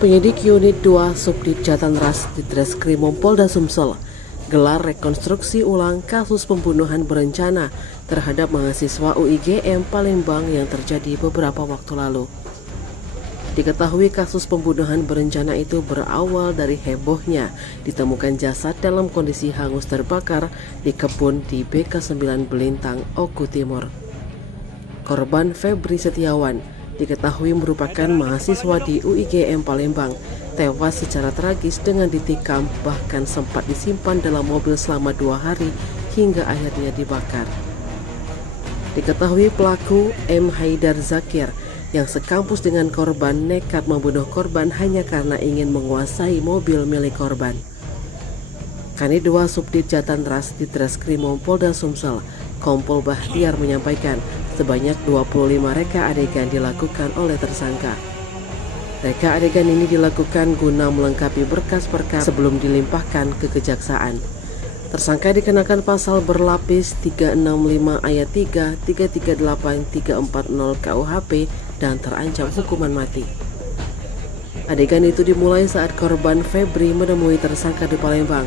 Penyidik Unit 2 Subdit Jatanras di Treskrimum Polda Sumsel gelar rekonstruksi ulang kasus pembunuhan berencana terhadap mahasiswa UIGM Palembang yang terjadi beberapa waktu lalu. Diketahui kasus pembunuhan berencana itu berawal dari hebohnya ditemukan jasad dalam kondisi hangus terbakar di kebun di BK9 Belintang, Oku Timur. Korban Febri Setiawan diketahui merupakan mahasiswa di UIGM Palembang, tewas secara tragis dengan ditikam, bahkan sempat disimpan dalam mobil selama 2 hari hingga akhirnya dibakar. Diketahui pelaku M. Haidar Zakir yang sekampus dengan korban nekat membunuh korban hanya karena ingin menguasai mobil milik korban. Kanit 2 Subdit Jatanras di Treskrimum Polda Sumsel, Kompol Bahtiar menyampaikan sebanyak 25 reka adegan dilakukan oleh tersangka. Reka adegan ini dilakukan guna melengkapi berkas perkara sebelum dilimpahkan ke kejaksaan. Tersangka dikenakan pasal berlapis 365 ayat 3, 338, 340 KUHP dan terancam hukuman mati. Adegan itu dimulai saat korban Febri menemui tersangka di Palembang,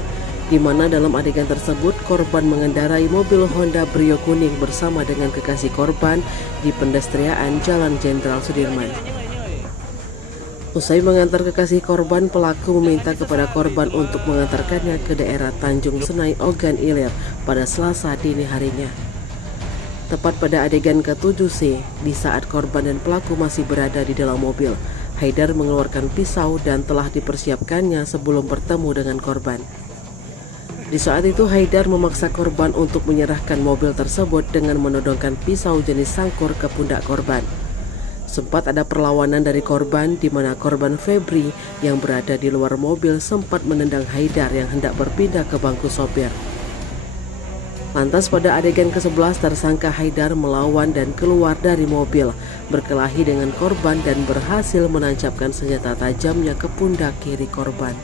di mana dalam adegan tersebut korban mengendarai mobil Honda Brio kuning bersama dengan kekasih korban di pendestriaan Jalan Jenderal Sudirman. Usai mengantar kekasih korban, pelaku meminta kepada korban untuk mengantarkannya ke daerah Tanjung Senai, Ogan Ilir pada Selasa dini harinya. Tepat pada adegan ke-7C, di saat korban dan pelaku masih berada di dalam mobil, Haidar mengeluarkan pisau dan telah dipersiapkannya sebelum bertemu dengan korban. Di saat itu Haidar memaksa korban untuk menyerahkan mobil tersebut dengan menodongkan pisau jenis sangkur ke pundak korban. Sempat ada perlawanan dari korban di mana korban Febri yang berada di luar mobil sempat menendang Haidar yang hendak berpindah ke bangku sopir. Lantas pada adegan ke-11 tersangka Haidar melawan dan keluar dari mobil, berkelahi dengan korban dan berhasil menancapkan senjata tajamnya ke pundak kiri korban.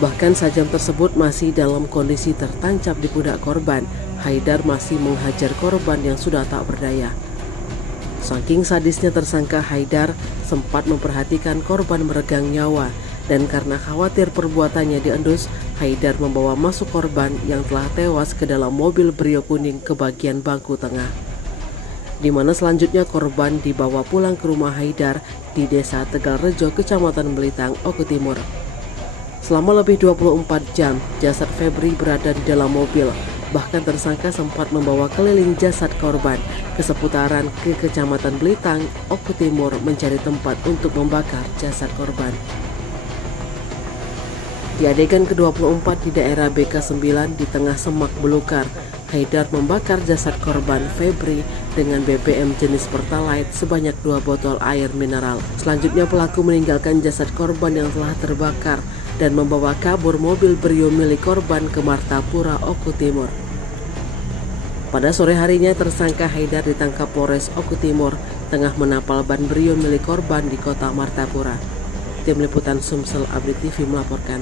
Bahkan sajam tersebut masih dalam kondisi tertancap di pundak korban, Haidar masih menghajar korban yang sudah tak berdaya. Saking sadisnya tersangka Haidar sempat memperhatikan korban meregang nyawa, dan karena khawatir perbuatannya diendus, Haidar membawa masuk korban yang telah tewas ke dalam mobil Brio kuning ke bagian bangku tengah, di mana selanjutnya korban dibawa pulang ke rumah Haidar di Desa Tegalrejo, Kecamatan Belintang, Oku Timur. Selama lebih 24 jam, jasad Febri berada di dalam mobil. Bahkan tersangka sempat membawa keliling jasad korban ke seputaran ke Kecamatan Belintang, Oku Timur mencari tempat untuk membakar jasad korban. Di adegan ke-24 di daerah BK9 di tengah semak belukar, Haidar membakar jasad korban Febri dengan BBM jenis Pertalite sebanyak 2 botol air mineral. Selanjutnya pelaku meninggalkan jasad korban yang telah terbakar dan membawa kabur mobil Brio milik korban ke Martapura, Oku Timur. Pada sore harinya tersangka Haidar ditangkap Polres Oku Timur tengah menapal ban Brio milik korban di kota Martapura. Tim Liputan Sumsel Update TV melaporkan.